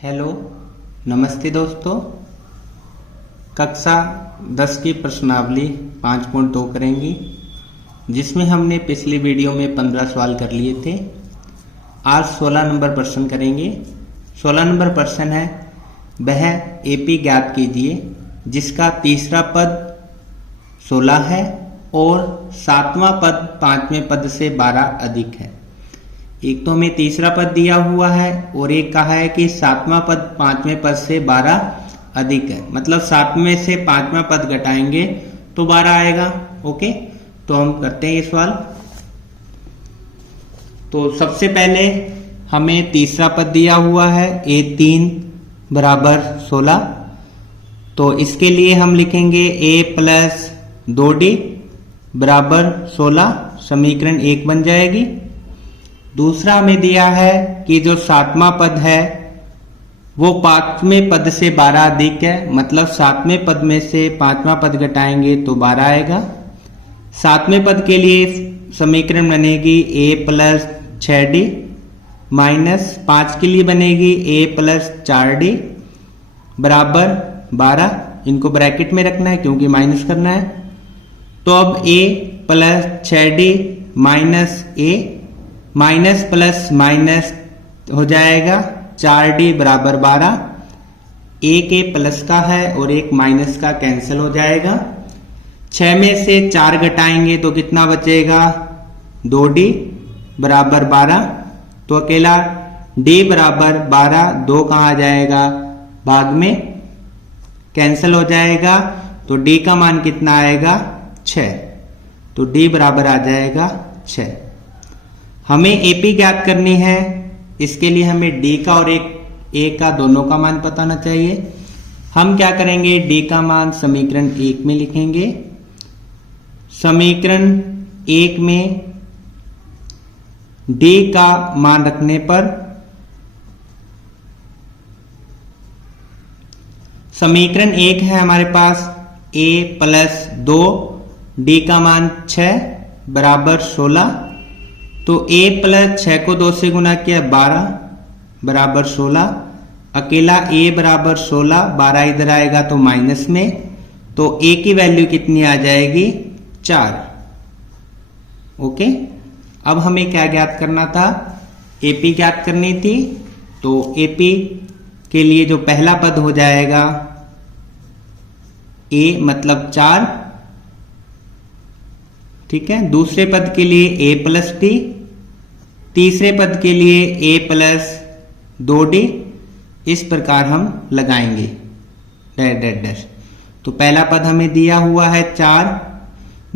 Hello, नमस्ते दोस्तों। कक्षा 10 की प्रश्नावली 5.2 करेंगे, जिसमें हमने पिछली वीडियो में 15 सवाल कर लिए थे। आज 16 नंबर प्रश्न करेंगे। 16 नंबर प्रश्न है, वह एपी ज्ञात कीजिए जिसका तीसरा पद 16 है और सातवां पद पांचवें पद से 12 अधिक है। एक तो हमें तीसरा पद दिया हुआ है और एक कहा है कि सातवां पद पांचवें पद से 12 अधिक है, मतलब सातवें से पांचवां पद घटाएंगे तो 12 आएगा। ओके, तो हम करते हैं ये सवाल। तो सबसे पहले हमें तीसरा पद दिया हुआ है a3 बराबर 16, तो इसके लिए हम लिखेंगे a प्लस 2d बराबर 16, समीकरण 1 बन जाएगी। दूसरा हमें दिया है कि जो सातवां पद है वो पांचवें पद से 12 अधिक है, मतलब सातवें पद में से पांचवां पद घटाएंगे तो 12 आएगा। सातवें पद के लिए समीकरण बनेगी a प्लस 6d माइनस 5 के लिए बनेगी a प्लस 4d बराबर 12। इनको ब्रैकेट में रखना है क्योंकि माइनस करना है। तो अब a plus 6d minus a, minus plus minus हो जाएगा 4d बराबर 12। एक ए प्लस का है और एक माइनस का कैंसिल हो जाएगा। 6 में से 4 घटाएंगे तो कितना बचेगा, 2d बराबर 12। तो अकेला d बराबर 12, 2 कहाँ आ जाएगा, भाग में कैंसिल हो जाएगा, तो d का मान कितना आएगा, 6। तो d बराबर आ जाएगा 6। हमें एपी ज्ञात करनी है, इसके लिए हमें डी का और ए का दोनों का मान पता होना चाहिए। हम क्या करेंगे, डी का मान समीकरण 1 में लिखेंगे। समीकरण 1 में डी का मान रखने पर समीकरण 1 है हमारे पास a प्लस 2, डी का मान 6 बराबर 16। तो a प्लस 6 को 2 से गुना किया 12 बराबर 16। अकेला a बराबर 16, 12 इधर आएगा तो माइनस में, तो a की वैल्यू कितनी आ जाएगी, 4। ओके, अब हमें क्या ज्ञात करना था, AP ज्ञात करनी थी। तो AP के लिए जो पहला पद हो जाएगा a मतलब 4, ठीक है। दूसरे पद के लिए a प्लस d, तीसरे पद के लिए a प्लस 2d। इस प्रकार हम लगाएंगे डैश डैश डैश। तो पहला पद हमें दिया हुआ है 4,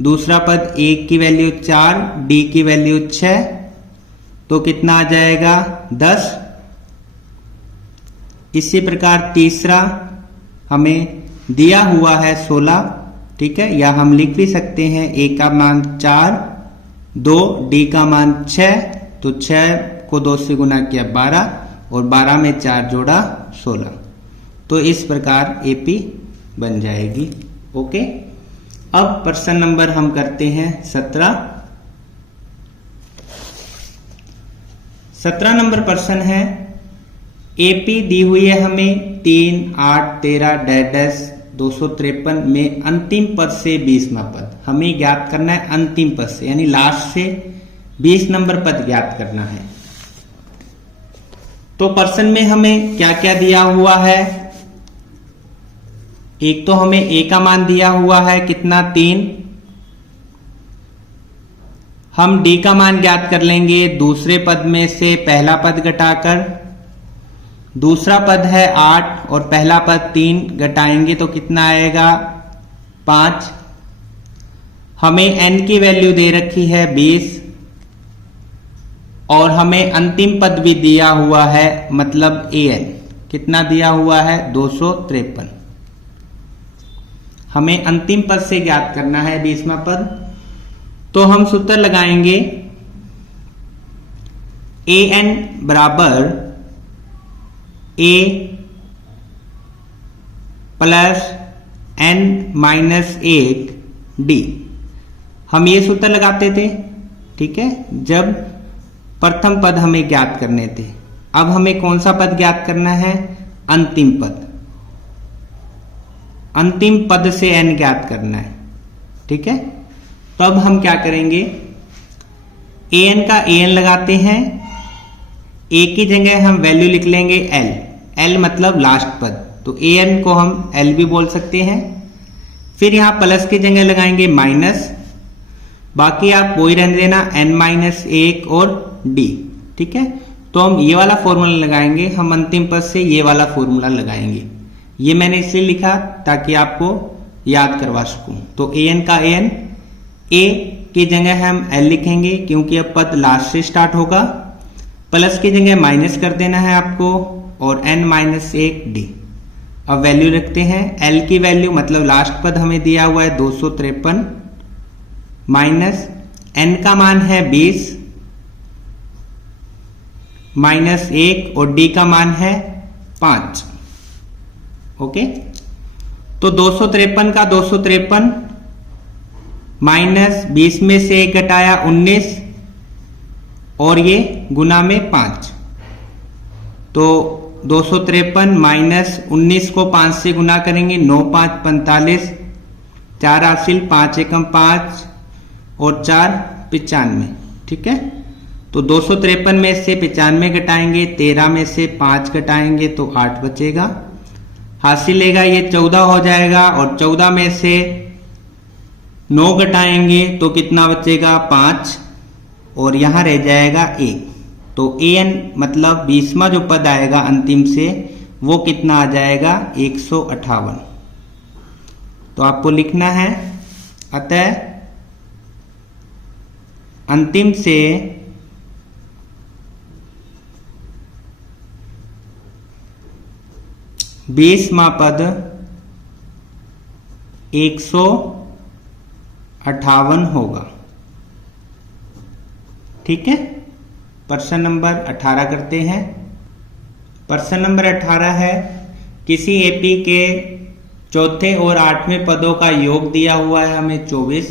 दूसरा पद a की वैल्यू 4, d की वैल्यू 6, तो कितना आ जाएगा, 10। इसी प्रकार तीसरा हमें दिया हुआ है 16, ठीक है, या हम लिख भी सकते हैं a का मान 4, 2, d का मान 6, तो 6 को 2 से गुना किया 12 और 12 में 4 जोड़ा 16। तो इस प्रकार एपी बन जाएगी। ओके, अब प्रश्न नंबर हम करते हैं 17। 17 नंबर प्रश्न है, एपी दी हुई है हमें 3, 8, 13 डैश डैश 253 में अंतिम पद से 20वां पद। हमें ज्ञात करना है अंतिम पद से, यानी लास्ट से 20 नंबर पद ज्ञात करना है। तो प्रश्न में हमें क्या क्या दिया हुआ है, एक तो हमें a का मान दिया हुआ है कितना, 3। हम d का मान ज्ञात कर लेंगे दूसरे पद में से पहला पद घटाकर। दूसरा पद है 8 और पहला पद 3, घटाएंगे तो कितना आएगा, 5। हमें n की वैल्यू दे रखी है 20 और हमें अंतिम पद भी दिया हुआ है, मतलब an कितना दिया हुआ है, 253। हमें अंतिम पद से ज्ञात करना है 20वां पद। तो हम सूत्र लगाएंगे an बराबर a plus n minus 1 d। हम ये सूत्र लगाते थे, ठीक है, जब प्रथम पद हमें ज्ञात करने थे। अब हमें कौन सा पद ज्ञात करना है? अंतिम पद। अंतिम पद से n ज्ञात करना है, ठीक है। तो अब हम क्या करेंगे, an का an लगाते हैं, a की जगह हम वैल्यू लिख लेंगे l मतलब लास्ट पद, तो an को हम l भी बोल सकते हैं। फिर यहां प्लस की जगह लगाएंगे माइनस, बाकी आप वही रहने देना n-1 और d, ठीक है। तो हम ये वाला फॉर्मूला लगाएंगे, हम अंतिम पद से ये वाला फॉर्मूला लगाएंगे। ये मैंने इसलिए लिखा ताकि आपको याद करवा सकूं। तो an का an, a की जगह हम l लिखेंगे क्योंकि अब पद लास्ट से स्टार्ट होगा, प्लस की जगह माइनस कर देना है आपको, और n-1 d। अब वैल्यू रखते हैं, l की वैल्यू मतलब लास्ट पद हमें दिया हुआ है 253, माइनस n का मान है 20, -1 और d का मान है 5। ओके, तो 253 का 253 माइनस 20 में से 1 घटाया 19 और ये गुना में 5, तो 253 माइनस 19 को 5 से गुना करेंगे, 9-5 45, 4 हासिल, 5 एकम 5 और 4 95, ठीक है। तो 253 में से 95 घटाएंगे, 13 में से 5 घटाएंगे तो 8 बचेगा, हासिल लेगा ये 14 हो जाएगा, और 14 में से 9 घटाएंगे तो कितना बचेगा 5, और यहां रह जाएगा 1। तो an मतलब 20वां जो पद आएगा अंतिम से वो कितना आ जाएगा 158। तो आपको लिखना है, अतः अंतिम से बीसवां पद 158 होगा, ठीक है। प्रश्न नंबर 18 करते हैं। प्रश्न नंबर 18 है, किसी एपी के चौथे और 8वें पदों का योग दिया हुआ है हमें 24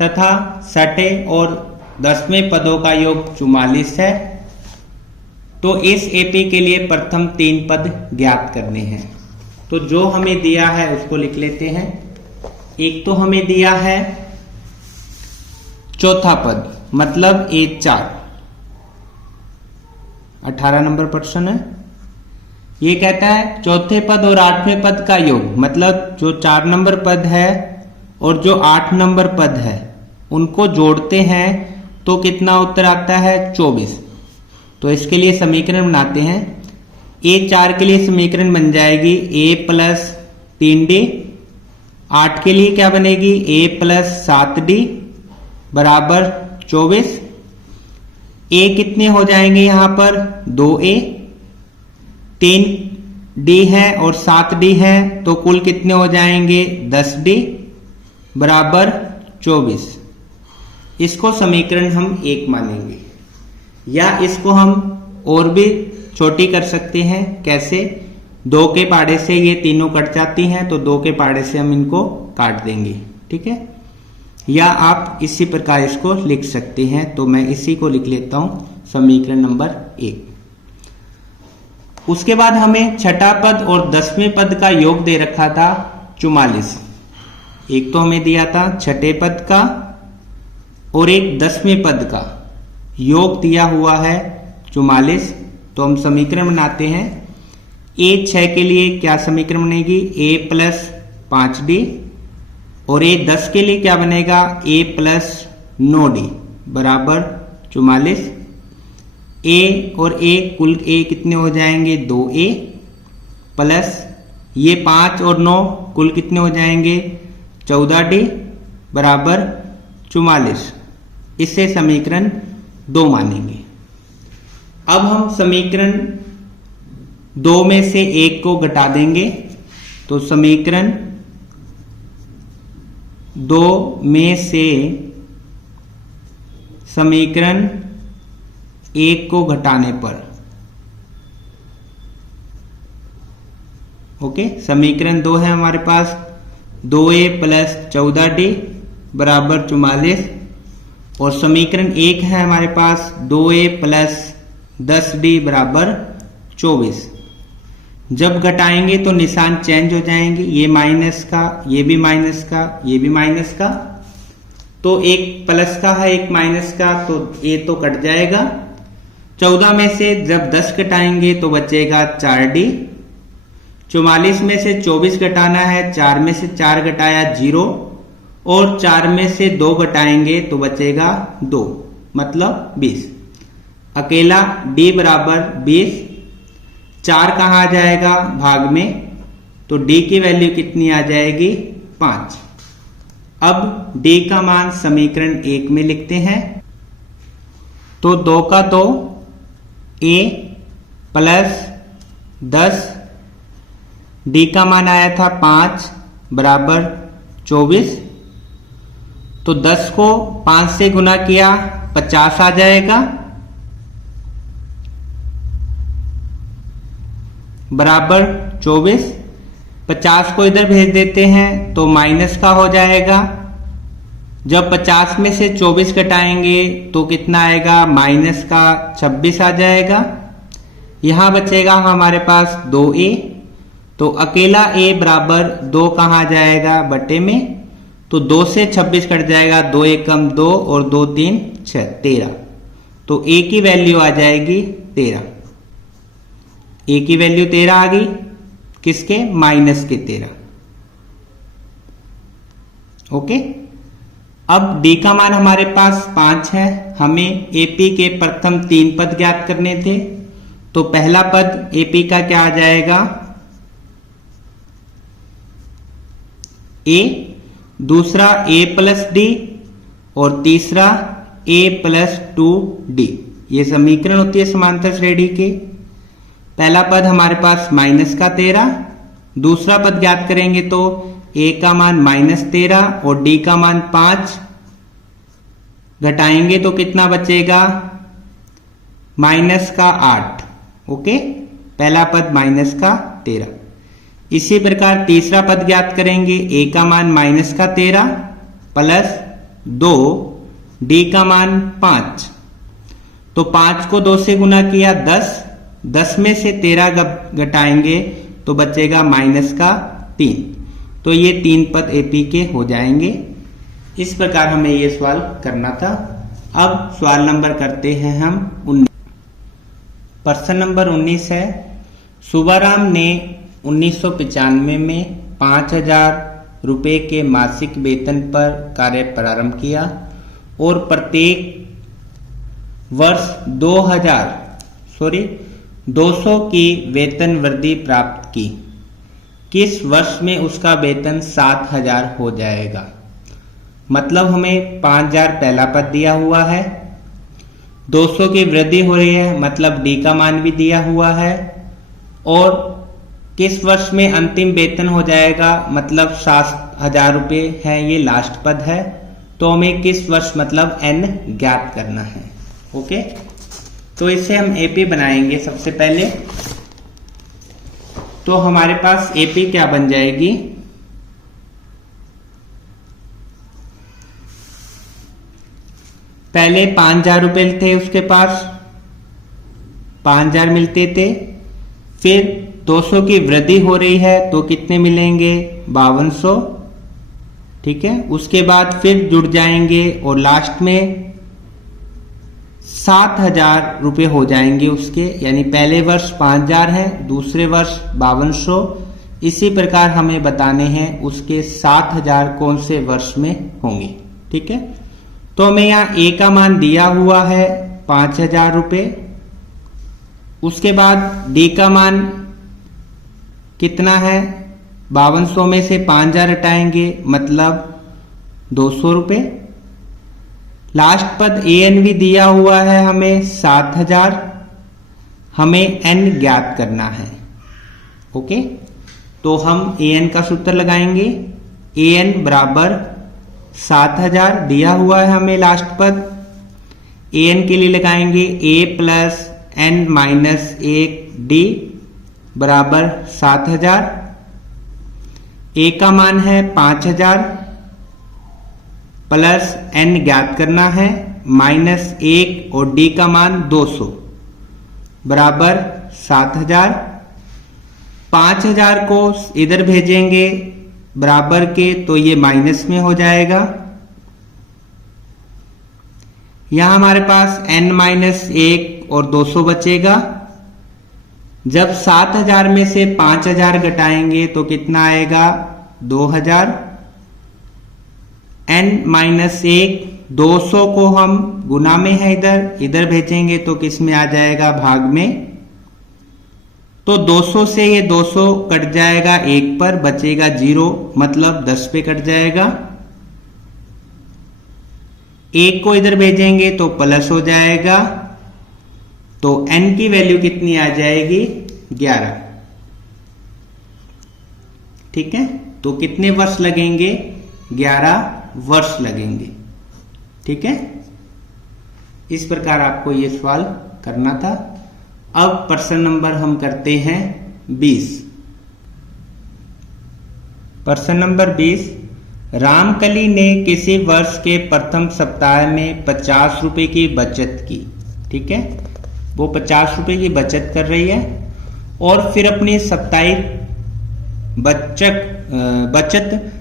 तथा 6ठे और 10वें पदों का योग 44 है। तो इस एपी के लिए प्रथम 3 पद ज्ञात करने हैं। तो जो हमें दिया है उसको लिख लेते हैं। एक तो हमें दिया है चौथा पद मतलब A4, 18 नंबर प्रश्न है। ये कहता है चौथे पद और 8वें पद का योग, मतलब जो 4 नंबर पद है और जो 8 नंबर पद है उनको जोड़ते हैं तो कितना उत्तर आता है 24। तो इसके लिए समीकरण बनाते हैं। A4 के लिए समीकरण बन जाएगी A प्लस 3D, 8 के लिए क्या बनेगी A प्लस 7D बराबर 24। A कितने हो जाएंगे यहां पर 2A, 3D है और 7D है तो कुल कितने हो जाएंगे 10D बराबर 24। इसको समीकरण हम 1 मानेंगे, या इसको हम और भी छोटी कर सकते हैं। कैसे? 2 के पाड़े से ये तीनों कट जाती हैं तो 2 के पाड़े से हम इनको काट देंगे, ठीक है। या आप इसी प्रकार इसको लिख सकते हैं। तो मैं इसी को लिख लेता हूं समीकरण नंबर 1। उसके बाद हमें छठा पद और 10वें पद का योग दे रखा था 44। एक तो हमें दिया था छठे पद का और एक 10वें पद का योग दिया हुआ है 44। तो हम समीकरण बनाते हैं। A6 के लिए क्या समीकरण बनेगी A प्लस 5D, और A10 के लिए क्या बनेगा A प्लस 9D बराबर 44। A और A कुल A कितने हो जाएंगे 2A प्लस ये 5 और 9 कुल कितने हो जाएंगे 14D बराबर 44। इससे समीकरण 2 मानेंगे। अब हम समीकरण 2 में से 1 को घटा देंगे। तो समीकरण 2 में से समीकरण 1 को घटाने पर, ओके, समीकरण 2 है हमारे पास 2A प्लस 14D बराबर 44, और समीकरण 1 है हमारे पास 2A प्लस 10D बराबर 24। जब घटाएंगे तो निशान चेंज हो जाएंगे, ये माइनस का, ये भी माइनस का, ये भी माइनस का, तो एक प्लस का है एक माइनस का, तो ये तो कट जाएगा। 14 में से जब 10 घटाएंगे तो बचेगा 4D। 44 में से 24 घटाना है, 4 में से 4 घटाया 0, और 4 में से 2 घटाएंगे तो बचेगा 2, मतलब 20। अकेला D बराबर 20। 4 कहाँ आ जाएगा भाग में, तो D की वैल्यू कितनी आ जाएगी 5। अब D का मान समीकरण 1 में लिखते हैं। तो 2 का 2, A प्लस 10, D का मान आया था 5 बराबर 24। तो 10 को 5 से गुना किया 50 आ जाएगा, बराबर 24। 50 को इधर भेज देते हैं तो माइनस का हो जाएगा। जब 50 में से 24 घटाएंगे तो कितना आएगा, माइनस का 26 आ जाएगा। यहां बचेगा हमारे पास 2A। तो अकेला A बराबर 2 कहाँ आ जाएगा बटे में, तो 2 से 26 कट जाएगा, 2 एकम 2 और 2 3 6, 13। तो A की वैल्यू आ जाएगी 13। A की वैल्यू 13 आ गई, किसके, माइनस के 13। ओके। अब D का मान हमारे पास 5 है, हमें AP के प्रथम 3 पद ज्ञात करने थे। तो पहला पद AP का क्या आ जाएगा, A, दूसरा A प्लस D, और तीसरा A प्लस 2D। ये समीकरण होती है समांतर श्रेणी के। पहला पद हमारे पास माइनस का 13, दूसरा पद ज्ञात करेंगे तो A का मान -13 और D का मान 5, घटाएंगे तो कितना बचेगा, माइनस का 8। ओके, पहला पद माइनस का 13। इसी प्रकार तीसरा पद ज्ञात करेंगे, A का मान माइनस का 13 प्लस 2, D का मान 5। तो 5 को 2 से गुना किया 10, 10 में से 13 घटाएंगे तो बचेगा माइनस का 3। तो ये 3 पद AP के हो जाएंगे। इस प्रकार हमें ये सवाल करना था। अब सवाल नंबर करते हैं हम 19। प्रश्न नंबर 19 है, सुबाराम ने 1995 में 5000 रुपये के मासिक वेतन पर कार्य प्रारंभ किया और प्रत्येक वर्ष 200 की वेतन वृद्धि प्राप्त की। किस वर्ष में उसका वेतन 7000 हो जाएगा। मतलब हमें 5000 पहला पद दिया हुआ है, 200 की वृद्धि हो रही है, मतलब D का मान भी दिया हुआ है, और किस वर्ष में अंतिम वेतन हो जाएगा, मतलब 7000 रुपये है, ये लास्ट पद है। तो हमें किस वर्ष मतलब N ज्ञात करना है। ओके, तो इसे हम AP बनाएंगे सबसे पहले। तो हमारे पास AP क्या बन जाएगी, पहले 5000 रुपये थे उसके पास, 5000 मिलते थे, फिर 200 की वृद्धि हो रही है तो कितने मिलेंगे, 5200। ठीक है, उसके बाद फिर जुड़ जाएंगे और लास्ट में 7000 रुपये हो जाएंगे उसके, यानी पहले वर्ष 5000 है, दूसरे वर्ष 5200। इसी प्रकार हमें बताने हैं उसके 7000 कौन से वर्ष में होंगे। ठीक है, तो हमें यहाँ A का मान दिया हुआ है 5000 रुपये, उसके बाद D का मान कितना है, 5200 में से 5000 हटाएंगे मतलब 200 रुपये। लास्ट पद AN भी दिया हुआ है हमें 7000, हमें N ज्ञात करना है। ओके, तो हम AN का सूत्र लगाएंगे। AN बराबर 7000 दिया हुआ है हमें लास्ट पद। AN के लिए लगाएंगे A plus N minus 1D बराबर 7000। A का मान है 5000 प्लस N ज्ञात करना है, -1 और D का मान 200। बराबर 7000। 5000 को इधर भेजेंगे बराबर के, तो ये माइनस में हो जाएगा। यहां हमारे पास n-1 और 200 बचेगा। जब 7000 में से 5000 घटाएंगे तो कितना आएगा? 2000। n-1 200 को हम गुना में है, इधर भेजेंगे तो किस में आ जाएगा? भाग में। तो 200 से ये 200 कट जाएगा 1 पर, बचेगा 0, मतलब 10 पे कट जाएगा। 1 को इधर भेजेंगे तो प्लस हो जाएगा। तो n की वैल्यू कितनी आ जाएगी? 11। ठीक है, तो कितने वर्ष लगेंगे? 11 वर्ष लगेंगे। ठीक है, इस प्रकार आपको ये सवाल करना था। अब प्रश्न नंबर हम करते हैं 20। प्रश्न नंबर 20, रामकली ने किसी वर्ष के प्रथम सप्ताह में 50 रुपए की बचत की। ठीक है, वो 50 रुपए की बचत कर रही है और फिर अपनी साप्ताहिक बचत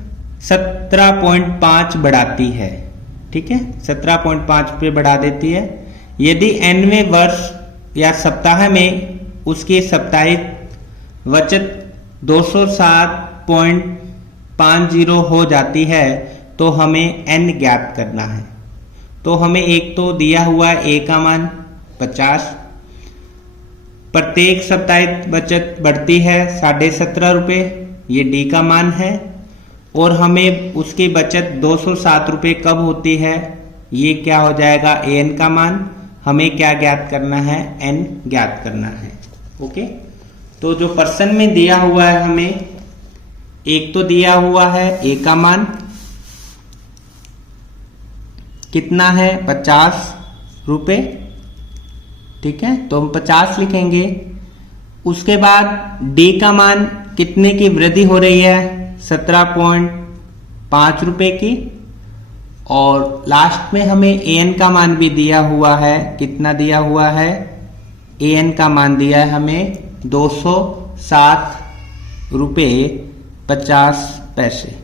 17.5 बढ़ाती है। ठीक है, 17.5 रुपये बढ़ा देती है। यदि nवें वर्ष या सप्ताह में उसकी साप्ताहिक बचत 207.50 हो जाती है तो हमें n ज्ञात करना है। तो हमें एक तो दिया हुआ है a का मान 50, प्रत्येक साप्ताहिक बचत बढ़ती है 17.5 रुपये, ये d का मान है। और हमें उसकी बचत 207 रुपये कब होती है, ये क्या हो जाएगा? an का मान। हमें क्या ज्ञात करना है? n ज्ञात करना है। ओके, तो जो प्रश्न में दिया हुआ है हमें एक तो दिया हुआ है a का मान कितना है? 50 रुपये। ठीक है, तो हम 50 लिखेंगे। उसके बाद d का मान कितने की वृद्धि हो रही है? 17.5 रुपए की। और लास्ट में हमें an का मान भी दिया हुआ है। कितना दिया हुआ है? an का मान दिया है हमें 207 रुपये 50 पैसे।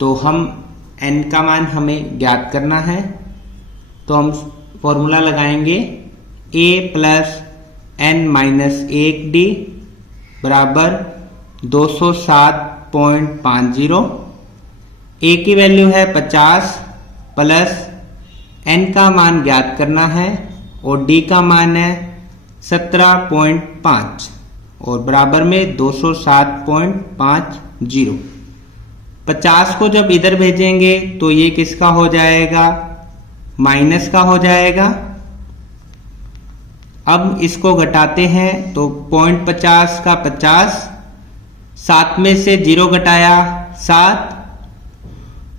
तो हम n का मान हमें ज्ञात करना है, तो हम फॉर्मूला लगाएंगे a प्लस n-1d बराबर 207.50। a की वैल्यू है 50 प्लस n का मान ज्ञात करना है और d का मान है 17.5 और बराबर में 207.50। 50 को जब इधर भेजेंगे तो ये किसका हो जाएगा? माइनस का हो जाएगा। अब इसको घटाते हैं तो 0.50 का 50, 7 में से 0 घटाया 7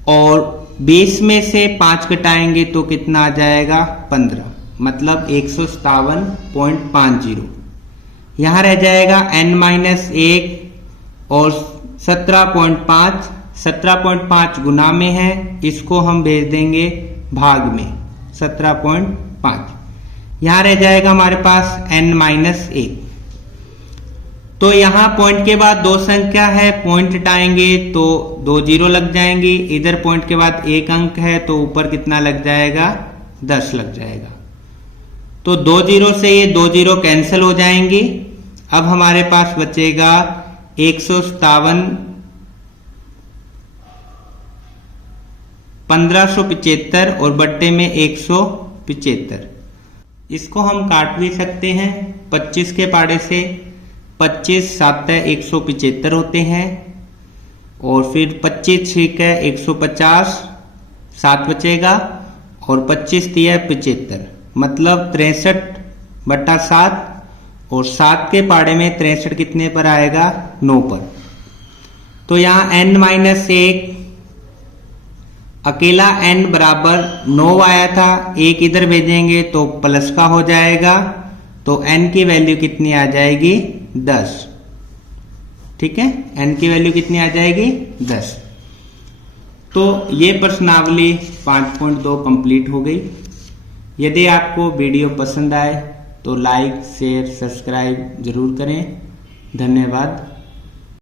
और 20 में से 5 घटाएंगे तो कितना आ जाएगा? 15, मतलब 157.50। यहां रह जाएगा n-1 और 17.5 गुना में है, इसको हम भेज देंगे भाग में 17.5। यहां रह जाएगा हमारे पास n-1। तो यहां पॉइंट के बाद दो संख्या है, पॉइंट हटाएंगे तो 2 0 लग जाएंगे। इधर पॉइंट के बाद 1 अंक है तो ऊपर कितना लग जाएगा? 10 लग जाएगा। तो 2 0 से ये 2 0 कैंसिल हो जाएंगी। अब हमारे पास बचेगा 1575 और बट्टे में 175। इसको हम काट भी सकते हैं 25 के पाड़े से। 25 7 175 होते हैं और फिर 25 6 150, 7 बचेगा और 25 3 75, मतलब 63/7 और 7 के पाड़े में 63 कितने पर आएगा? 9 पर। तो यहाँ n-1 अकेला n बराबर 9 आया था, 1 इधर भेजेंगे तो प्लस का हो जाएगा, तो n की वैल्यू कितनी आ जाएगी? 10। ठीक है, n की वैल्यू कितनी आ जाएगी? 10। तो ये प्रश्नावली 5.2 कंप्लीट हो गई। यदि आपको वीडियो पसंद आए तो लाइक शेयर सब्सक्राइब जरूर करें। धन्यवाद।